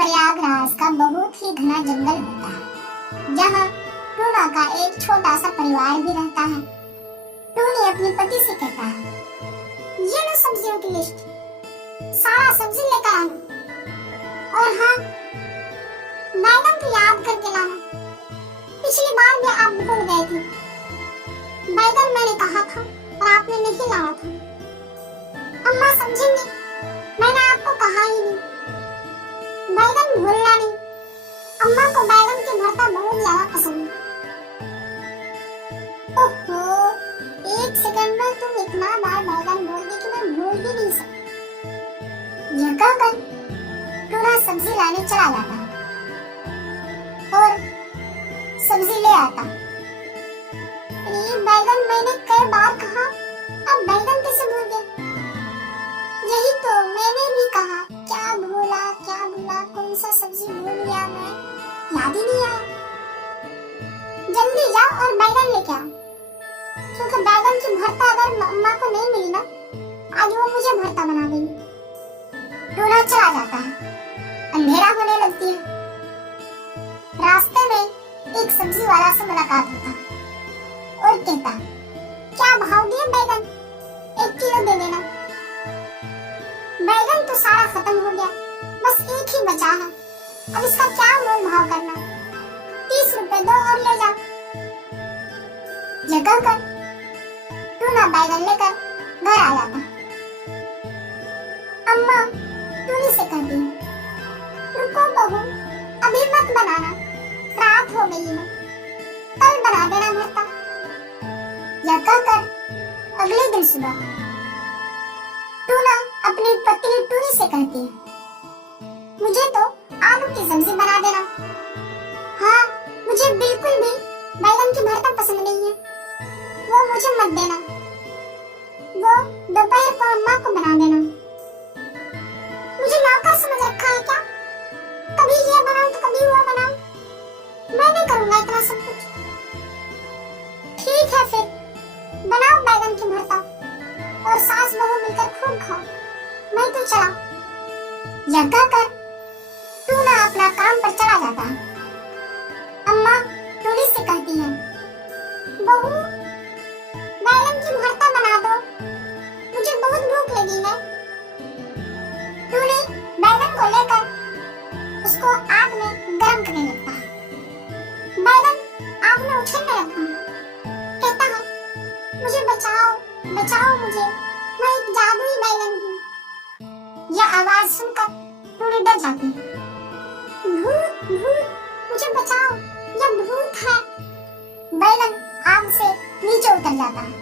प्रयागराज का बहुत ही घना जंगल होता है, जहाँ टूना का एक छोटा सा परिवार भी रहता है। टूनी अपने पति से कहता है, ये लो सब्जियों की लिस्ट, सारा सब्जी लेकर आना, और हाँ, बैगन को याद करके लाना। पिछली बार भी आप भूल गए थे। बैगन मैंने कहा था और आपने नहीं लाया था। अम्मा समझेंगे, मैंने आपको कहा ही नहीं। बैगन भूलना नहीं, अम्मा को बैगन की भरता बहुत ज्यादा पसंद है। ओहो, एक सेकंड में तुम इतना बार बैगन बोल दी कि मैं भूल भी नहीं सकती। यह कहकर टूना सब्जी लाने चला जाता है और सब्जी ले आता। ये बैगन मैंने कई बार कहा, अब बैगन कैसे भूल गए? यही तो मैंने भी कहा, क्या भूला, कौन सा सब्जी भूल गया मैं, याद ही नहीं आया। जल्दी जाओ और बैगन लेके आओ, क्योंकि बैगन की भरता अगर अम्मा को नहीं मिली ना, आज वो मुझे भरता बना देगी। टूना चला जाता है, अंधेरा होने लगती है। रास्ते में एक सब्जी वाला से मुलाकात होता और कहता, क्या भाव दिए बैगन? 1 किलो दे देना। बैगन तो सारा खत्म हो गया, बस एक ही बचा है, अब इसका क्या मोल भाव करना? 30 रुपए दो और ले जाओ। जगह कर टूना बैगन लेकर घर आ जाता। अम्मा टूनी से कहती है, रुको बहू, अभी मत बनाना, रात हो गई है, कल बना देना भरता। यह कहकर अगले दिन सुबह टूना अपनी पत्नी टूनी से कहती है, मुझे तो आलू की सब्जी बना देना। हाँ, मुझे बिल्कुल भी बैगन की भरता पसंद नहीं है, वो मुझे मत देना। वो दोपहर को अम्मा को बना देना। मुझे नौकर समझ रखा है क्या? कभी ये बनाओ तो कभी वो बनाओ, मैं नहीं करूँगा इतना सब कुछ। ठीक है फिर, बनाओ बैगन की भरता और सास बहू मिलकर खूब खाओ, मैं तो चला। यह कहकर टूना अपना काम पर चला जाता है। अम्मा टूनी से कहती है, बहू बैगन की भरता बना दो, मुझे बहुत भूख लगी है। टूनी बैगन को लेकर उसको आग में गर्म करने लगता है। बैगन आग में उछलने लगता है, कहता है, मुझे बचाओ मुझे, मैं एक जादुई बैगन हूँ। यह आवाज सुनकर टूनी डर जाती है। भूत, मुझे बचाओ, यह भूत है। बैगन आग से नीचे उतर जाता है।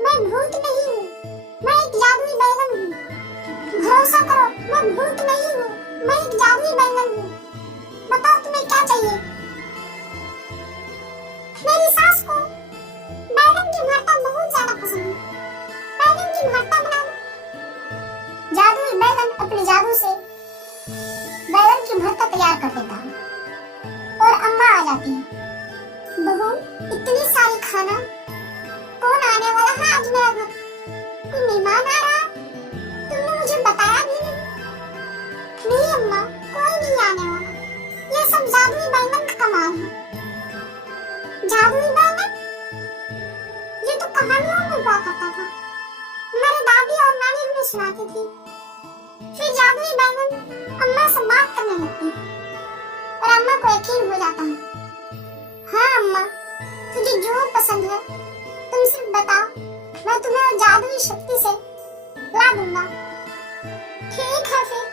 मैं भूत नहीं हूँ, मैं एक जादुई बैगन हूँ। भरोसा करो, मैं भूत नहीं हूँ, मैं एक जादुई बैगन हूँ। बताओ तुम्हें क्या चाहिए? मेरी सास को बैगन की भरता बहुत ज्यादा पसंद है, बैगन की भरता बना दो। जादुई बैगन अपने जादू से बैगन की भरता तैयार कर देता है और अम्मा आ जाती है। बहू, इतनी सारी खाना, कौन आने वाला है आज मेरा घर? कोई मेहमान आ रहा है? तुमने मुझे बताया भी नहीं। नहीं अम्मा, कोई नहीं आने वाला, ये सब जादुई बैगन का कमाल है। जादुई बैगन? ये तो कहानियों में हुआ करता था, हमारी दादी और नानी हमें सुनाती थी। फिर जादुई बैगन अम्मा से बात करने लगती है और अम्मा को यकीन हो जाता है। हाँ अम्मा, तुझे जो पसंद है तुम सिर्फ बताओ, मैं तुम्हें जादुई शक्ति से ला दूंगा। ठीक है फिर,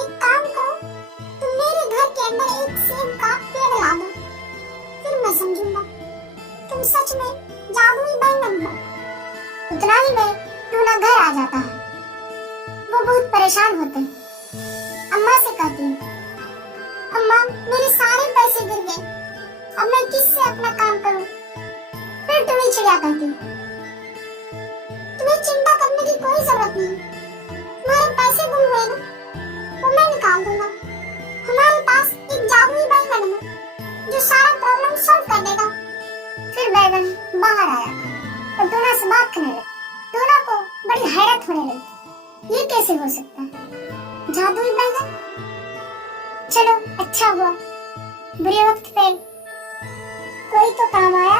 एक काम करो, तुम मेरे घर के अंदर एक सेब का पेड़ ला दो, फिर मैं समझूंगा तुम सच में जादुई बैगन हो। उतना ही में टूना घर आ जाता है। वो बहुत परेशान होते हैं। अम्मा से कहती है, अम्मा मेरे सारे पैसे गिर गए, अब मैं किससे अपना काम करूं? फिर टूनी चिड़िया कहती, तुम्हें चिंता करने की कोई जरूरत नहीं, तुम्हारे पैसे गुम हुए ना, वो मैं निकाल दूंगा। हमारे पास एक जादुई बैगन है जो सारा प्रॉब्लम सॉल्व कर देगा। फिर बैगन बाहर आया और टूना से बात करने लगा। टूना को बड़ी हैरत होने लगी, ये कैसे हो सकता है? जादुई बैगन? चलो अच्छा हुआ, बुरे वक्त पे कोई तो काम आया।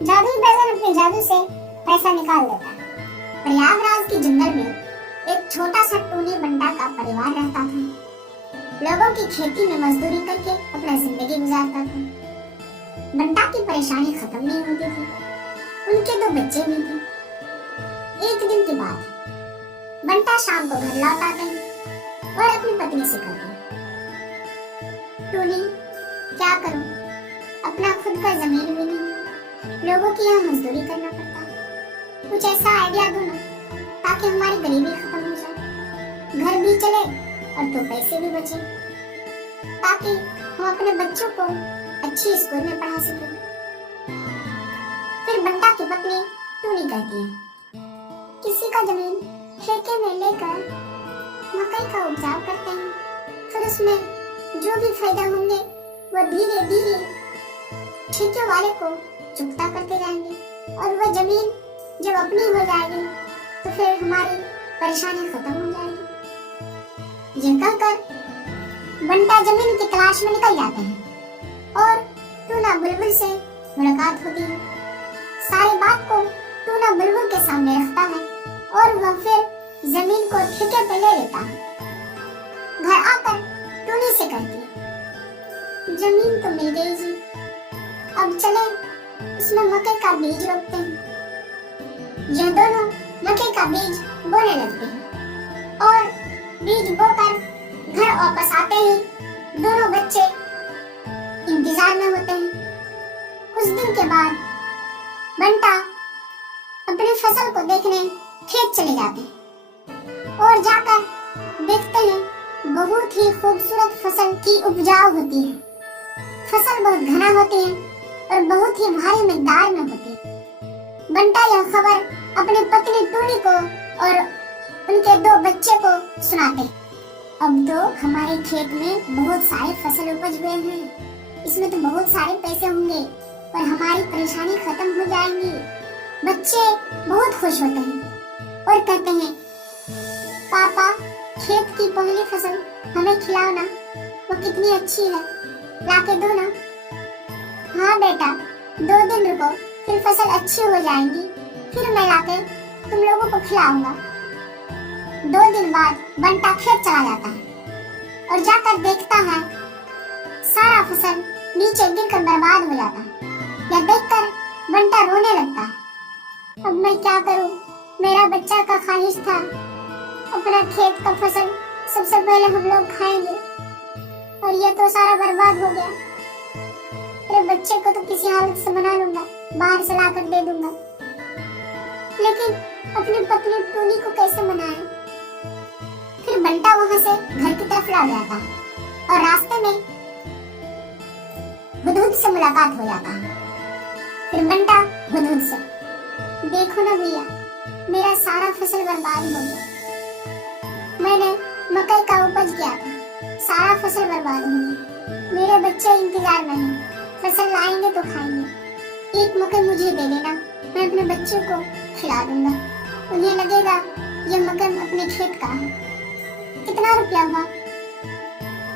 जादुई बैगन अपने जादू से पैसा निकाल देता है। प्रयागराज के जंगल में एक छोटा सा टूनी बंटा का परिवार रहता था। लोगों की खेती में मजदूरी करके अपना जिंदगी गुजारता था। बंटा की परेशानी खत्म नहीं होती थी। उनके 2 बच्चे भी थे। एक दिन की बात है, बंटा शाम को घर लौट आते हैं और अपनी पत्नी से कहते हैं, टूनी क्या करूं, अपना खुद का जमीन भी नहीं, लोगों की यहाँ मजदूरी करना पड़ता है। कुछ ऐसा आइडिया दो ना ताकि हमारी गरीबी खत्म हो जाए, घर भी चले और 2 पैसे भी बचे, ताकि हम अपने बच्चों को अच्छी स्कूल में पढ़ा सकें। फिर बंटा की पत्नी टूनी कहती है, किसी का जमीन ठेके में लेकर मकई का उपजाव करते हैं, फिर उसमें जो भी फायदा होंगे वो धीरे धीरे ठेके वाले को चुकता करते जाएंगे और वह जमीन जब अपनी हो जाएगी तो फिर हमारी परेशानी खत्म हो जाएगी। यह कहकर बंटा जमीन की तलाश में निकल जाते हैं और टूना बुलबुल से मुलाकात होती है। सारी बात को टूना बुलबुल के सामने रखता है और वह फिर जमीन को ठेके पे ले लेता है। घर आकर टूनी से कहती है, जमीन तो मिल गई जी, अब चले उसमें मकई का बीज रोपते हैं। यह दोनों मकई का बीज बोने लगते हैं और बीज बोकर घर वापस आते ही दोनों बच्चे इंतजार में होते हैं। कुछ दिन के बाद बंटा अपनी फसल को देखने खेत चले जाते हैं और जाकर देखते हैं बहुत ही खूबसूरत फसल की उपजाऊ होती है। फसल बहुत घना होती है और बहुत ही भारी मिकदार में होती है। बंटा यह खबर अपनी पत्नी टूनी को और उनके 2 बच्चे को सुनाते हैं। अब तो हमारे खेत में बहुत सारे फसल उपज हुए हैं, इसमें तो बहुत सारे पैसे होंगे और हमारी परेशानी खत्म हो जाएंगी। बच्चे बहुत खुश होते हैं और कहते हैं, पापा खेत की पहली फसल हमें खिलाओ ना, वो कितनी अच्छी है, लाके दो ना। हाँ बेटा, 2 दिन रुको, फिर फसल अच्छी हो जाएंगी, फिर मैं लाके तुम लोगों को खिलाऊंगा। 2 दिन बाद बंटा खेत चला जाता है और जाकर देखता है सारा फसल नीचे गिरकर बर्बाद हो जाता है। यह देखकर बंटा रोने लगता है, अब मैं क्या करूं, मेरा बच्चा का ख्वाहिश था अपना खेत का फसल सबसे पहले हम लोग खाएंगे और ये तो सारा बर्बाद हो गया। मेरे बच्चे को तो किसी हालत से मना लूंगा, बाहर से लाकर दे दूंगा, लेकिन अपनी पत्नी टूनी को कैसे मनाए। फिर बंटा वहां से घर की तरफ लौट जाता है और रास्ते में हुदहुद से मुलाकात हो जाता है। फिर बंटा हुदहुद से, देखो ना भैया, मेरा सारा फसल बर्बाद हो गया, मैंने मकई का उपज किया था, सारा फसल बर्बाद हो गया, मेरे बच्चे इंतजार में हैं, फसल लाएंगे तो खाएंगे, एक मकई मुझे दे देना, मैं अपने बच्चे को खिला दूंगा, उन्हें लगेगा ये मकई अपने खेत का है। कितना रुपया हुआ?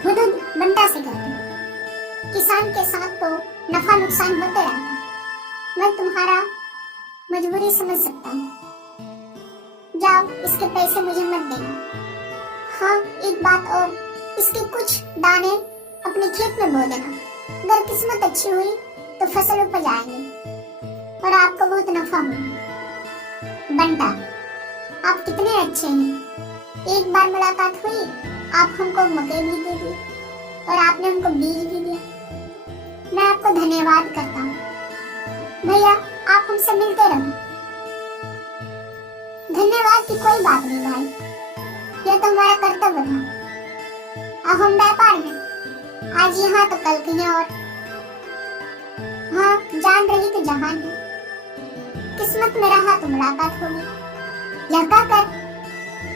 हुदहुद बंटा से कहते हैं, किसान के साथ तो नफा नुकसान होते रहता है, मैं तुम्हारा मजबूरी समझ सकता हूँ, जाओ इसके पैसे मुझे मत देना। हाँ एक बात और, इसके कुछ दाने अपने खेत में बो देना, अगर किस्मत अच्छी हुई तो फसल उपज आएंगे और आपको बहुत नफा होगा। बंटा, आप कितने अच्छे हैं, एक बार मुलाकात हुई, आप हमको मकई भी दे दी और आपने हमको बीज भी दिया, मैं आपको धन्यवाद करता हूँ। भैया आप हमसे मिलते रहो। धन्यवाद की कोई बात नहीं भाई, यह तो हमारा कर्तव्य था, अब हम व्यापार में आज यहाँ तो कल कहीं और। हाँ जान रही तो जहान है, किस्मत में रहा तो मुलाकात होगी। यह कहकर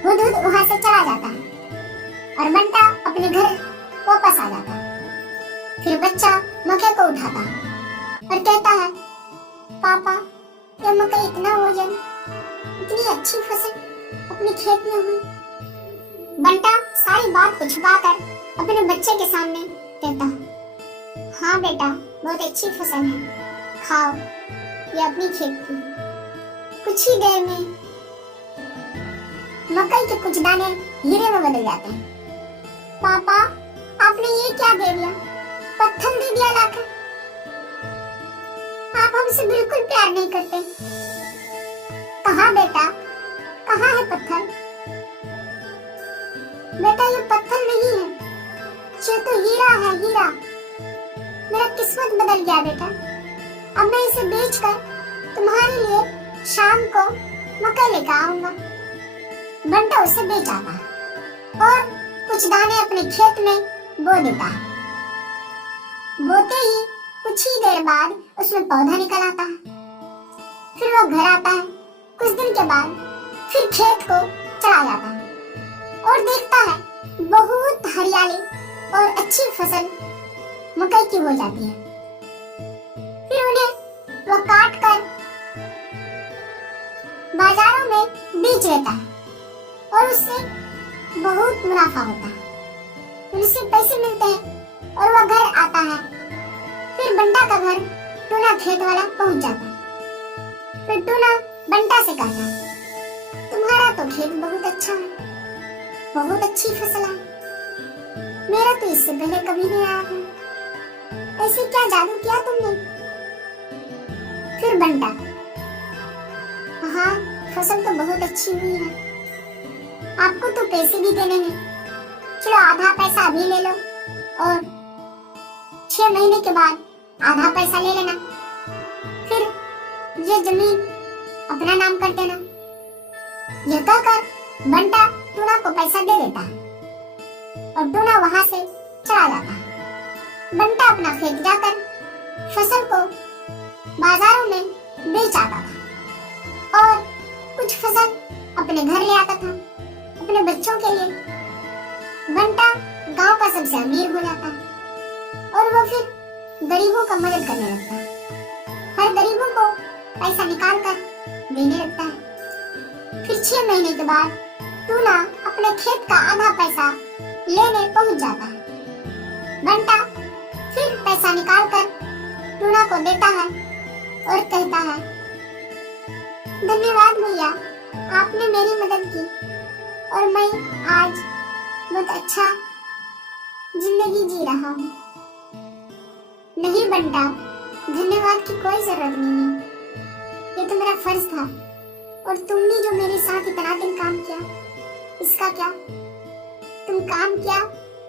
हुदहुद वहां से चला जाता है और बंटा अपने घर वापस आ जाता है। फिर बच्चा मकई को उठाता है और कहता है, पापा यह मकई इतना वजन, इतनी अच्छी फसल अपने खेत में हुई, बंटा सारी बात को छुपाकर अपने बच्चे के सामने कहता, हाँ बेटा, बहुत अच्छी फसल है, खाओ, ये अपनी खेत की। कुछ ही देर में मकई के कुछ दाने हीरे में बदल जाते हैं। पापा, आपने ये क्या दे दिया? पत्थर दे दिया लाकर। आप हमसे बिल्कुल प्यार नहीं करते। कहाँ बेटा, कहाँ है पत्थर? बेटा, ये पत्थर नहीं है, ये तो हीरा है, हीरा। मेरा किस्मत बदल गया बेटा। अब मैं इसे बेचकर तुम्हारे लिए शाम को मकई लेकर आऊंगा। बंटा उसे बेच आता है और कुछ दाने अपने खेत में बो देता है। बोते ही कुछ ही देर बाद उसमें पौधा निकल आता है। फिर वो घर आता है। कुछ दिन के बाद फिर खेत को चला जाता है और देखता है बहुत हरियाली और अच्छी फसल मकई की हो जाती है। फिर उन्हें वो काट कर बाजारों में बेच लेता है और उससे बहुत मुनाफा होता है। उनसे पैसे मिलते हैं और वह घर आता है। फिर बंटा का घर टूना खेत वाला पहुंच जाता है। फिर टूना बंटा से कहता है, तुम्हारा तो खेत बहुत अच्छा है, बहुत अच्छी फसल है, मेरा तो इससे पहले कभी नहीं आया था। ऐसे क्या जादू किया तुमने? फिर बंटा, हाँ, फसल तो बहुत अच्छी हुई है, आपको तो पैसे भी देने हैं, चलो आधा पैसा अभी ले लो और 6 महीने के बाद आधा पैसा ले लेना। फिर ये जमीन अपना नाम कर देना। यह कहकर बंटा टूना को पैसा दे देता है और टूना वहां से चला जाता है। बंटा अपना खेत जाकर फसल को बाजारों में बेच आता था और कुछ फसल अपने घर ले आता था अपने बच्चों के लिए। बंटा गांव का सबसे अमीर हो जाता है और वो फिर गरीबों का मदद करने लगता है। हर गरीबों को पैसा निकाल कर देने लगता है। फिर 6 महीने के बाद टूना अपने खेत का आधा पैसा लेने पहुंच जाता है। बंटा फिर पैसा निकाल कर टूना को देता है और कहता है, धन्यवाद भैया, आपने मेरी मदद की और मैं आज बहुत अच्छा जिंदगी जी रहा हूँ। नहीं बंटा, धन्यवाद की कोई जरूरत नहीं है, ये तो मेरा फर्ज था और तुमने जो मेरे साथ इतना दिन काम किया, इसका क्या? तुम काम किया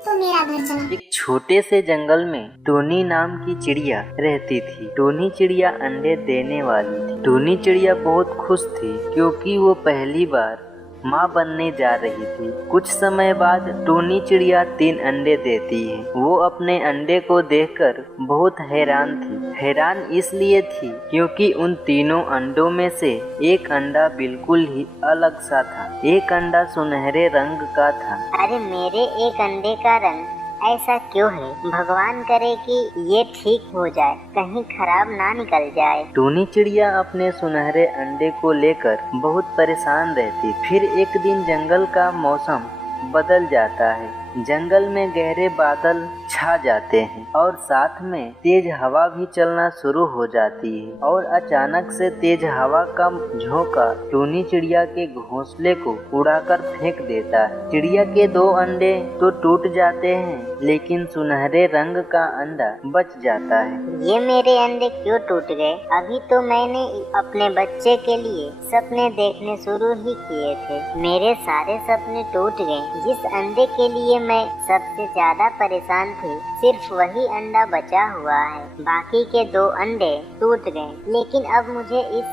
तो मेरा घर चला। एक छोटे से जंगल में टोनी नाम की चिड़िया रहती थी। टोनी चिड़िया अंडे देने वाली थी। टोनी चिड़िया बहुत खुश थी क्योंकि वो पहली बार माँ बनने जा रही थी। कुछ समय बाद टोनी चिड़िया 3 अंडे देती है। वो अपने अंडे को देखकर बहुत हैरान थी। हैरान इसलिए थी क्योंकि उन तीनों अंडों में से एक अंडा बिल्कुल ही अलग सा था। एक अंडा सुनहरे रंग का था। अरे मेरे एक अंडे का रंग ऐसा क्यों है? भगवान करे कि ये ठीक हो जाए, कहीं खराब ना निकल जाए। टोनी चिड़िया अपने सुनहरे अंडे को लेकर बहुत परेशान रहती। फिर एक दिन जंगल का मौसम बदल जाता है। जंगल में गहरे बादल छा जाते हैं और साथ में तेज हवा भी चलना शुरू हो जाती है और अचानक से तेज हवा का झोंका टोनी चिड़िया के घोंसले को उड़ाकर फेंक देता है। चिड़िया के 2 अंडे तो टूट जाते हैं लेकिन सुनहरे रंग का अंडा बच जाता है। ये मेरे अंडे क्यों टूट गए? अभी तो मैंने अपने बच्चे के लिए सपने देखने शुरू ही किए थे। मेरे सारे सपने टूट गए। जिस अंडे के लिए मैं सबसे ज्यादा परेशान थी, सिर्फ वही अंडा बचा हुआ है। बाकी के 2 अंडे टूट गए। लेकिन अब मुझे इस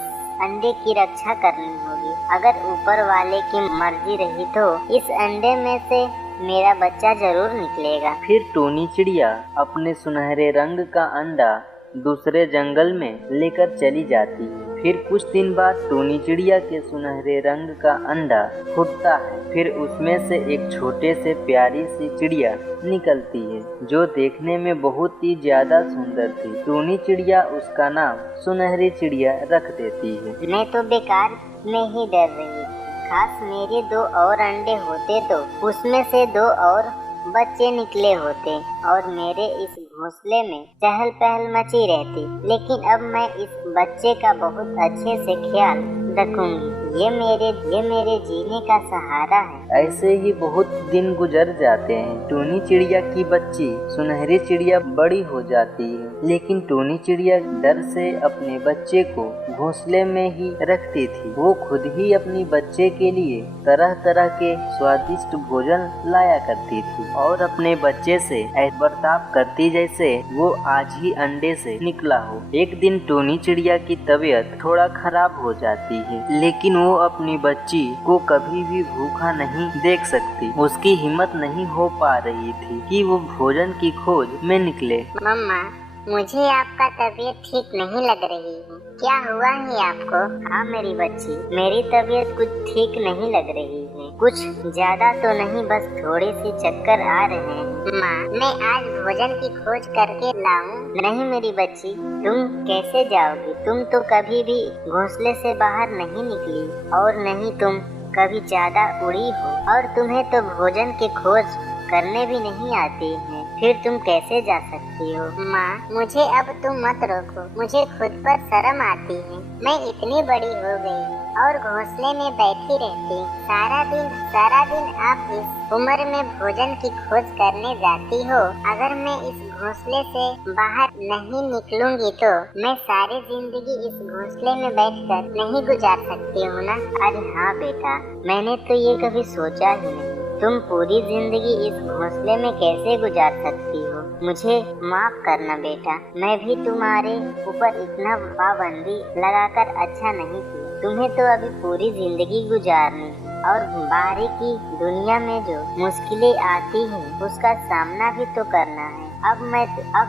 अंडे की रक्षा करनी होगी। अगर ऊपर वाले की मर्जी रही तो इस अंडे में से मेरा बच्चा जरूर निकलेगा। फिर टोनी चिड़िया अपने सुनहरे रंग का अंडा दूसरे जंगल में लेकर चली जाती है। फिर कुछ दिन बाद टोनी चिड़िया के सुनहरे रंग का अंडा फूटता है। फिर उसमें से एक छोटे से प्यारी सी चिड़िया निकलती है जो देखने में बहुत ही ज्यादा सुंदर थी। टोनी चिड़िया उसका नाम सुनहरी चिड़िया रख देती है। मैं तो बेकार में ही डर रही थी। खास मेरे 2 और अंडे होते तो उसमें से 2 और बच्चे निकले होते और मेरे इस घोंसले में चहल पहल मची रहती। लेकिन अब मैं इस बच्चे का बहुत अच्छे से ख्याल रखूंगी। ये मेरे जीने का सहारा है। ऐसे ही बहुत दिन गुजर जाते हैं। टूनी चिड़िया की बच्ची सुनहरी चिड़िया बड़ी हो जाती है, लेकिन टूनी चिड़िया डर से अपने बच्चे को घोंसले में ही रखती थी। वो खुद ही अपनी बच्चे के लिए तरह तरह के स्वादिष्ट भोजन लाया करती थी और अपने बच्चे से ऐसा बर्ताव करती जैसे वो आज ही अंडे से निकला हो। एक दिन टूनी चिड़िया की तबीयत थोड़ा खराब हो जाती है, लेकिन वो अपनी बच्ची को कभी भी भूखा नहीं देख सकती। उसकी हिम्मत नहीं हो पा रही थी कि वो भोजन की खोज में निकले। मम्मा, मुझे आपका तबीयत ठीक नहीं लग रही है। क्या हुआ है आपको? हाँ मेरी बच्ची, मेरी तबीयत कुछ ठीक नहीं लग रही है। कुछ ज्यादा तो नहीं, बस थोड़े से चक्कर आ रहे हैं। माँ, मैं आज भोजन की खोज करके लाऊं? नहीं मेरी बच्ची, तुम कैसे जाओगी? तुम तो कभी भी घोंसले से बाहर नहीं निकली और नहीं तुम कभी ज्यादा उड़ी हो और तुम्हें तो भोजन की खोज करने भी नहीं आती है। फिर तुम कैसे जा सकती हो? माँ, मुझे अब तुम मत रोको। मुझे खुद पर शर्म आती है। मैं इतनी बड़ी हो गई हूँ और घोंसले में बैठी रहती। सारा दिन आप इस उम्र में भोजन की खोज करने जाती हो। अगर मैं इस घोंसले से बाहर नहीं निकलूंगी तो मैं सारी जिंदगी इस घोंसले में बैठकर नहीं गुजार सकती हूँ ना? अरे हाँ बेटा, मैंने तो ये कभी सोचा ही नहीं। तुम पूरी जिंदगी इस घोंसले में कैसे गुजार सकती हो? मुझे माफ करना बेटा, मैं भी तुम्हारे ऊपर इतना पाबंदी लगाकर अच्छा नहीं किया। तुम्हें तो अभी पूरी जिंदगी गुजारनी और बाहर की दुनिया में जो मुश्किलें आती हैं उसका सामना भी तो करना है। अब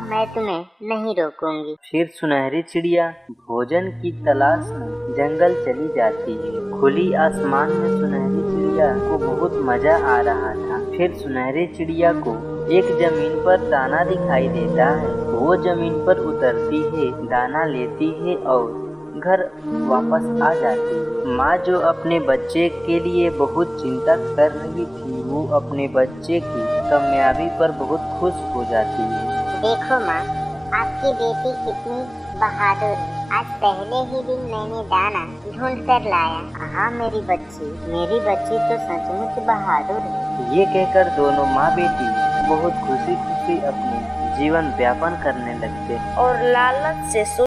मैं तुम्हें नहीं रोकूंगी। फिर सुनहरी चिड़िया भोजन की तलाश में जंगल चली जाती है। खुली आसमान में सुनहरी चिड़िया को बहुत मजा आ रहा था। फिर सुनहरी चिड़िया को एक जमीन पर दाना दिखाई देता है। वो जमीन पर उतरती है, दाना लेती है और घर वापस आ जाती है। माँ जो अपने बच्चे के लिए बहुत चिंता कर रही थी, वो अपने बच्चे की कामयाबी पर बहुत खुश हो जाती है। देखो माँ, आपकी बेटी कितनी बहादुर है। आज पहले ही दिन मैंने दाना ढूंढ कर लाया। हाँ मेरी बच्ची तो सचमुच बहादुर है। ये कहकर दोनों माँ बेटी बहुत खुशी खुशी अपने जीवन व्यापन करने लगते और लालच से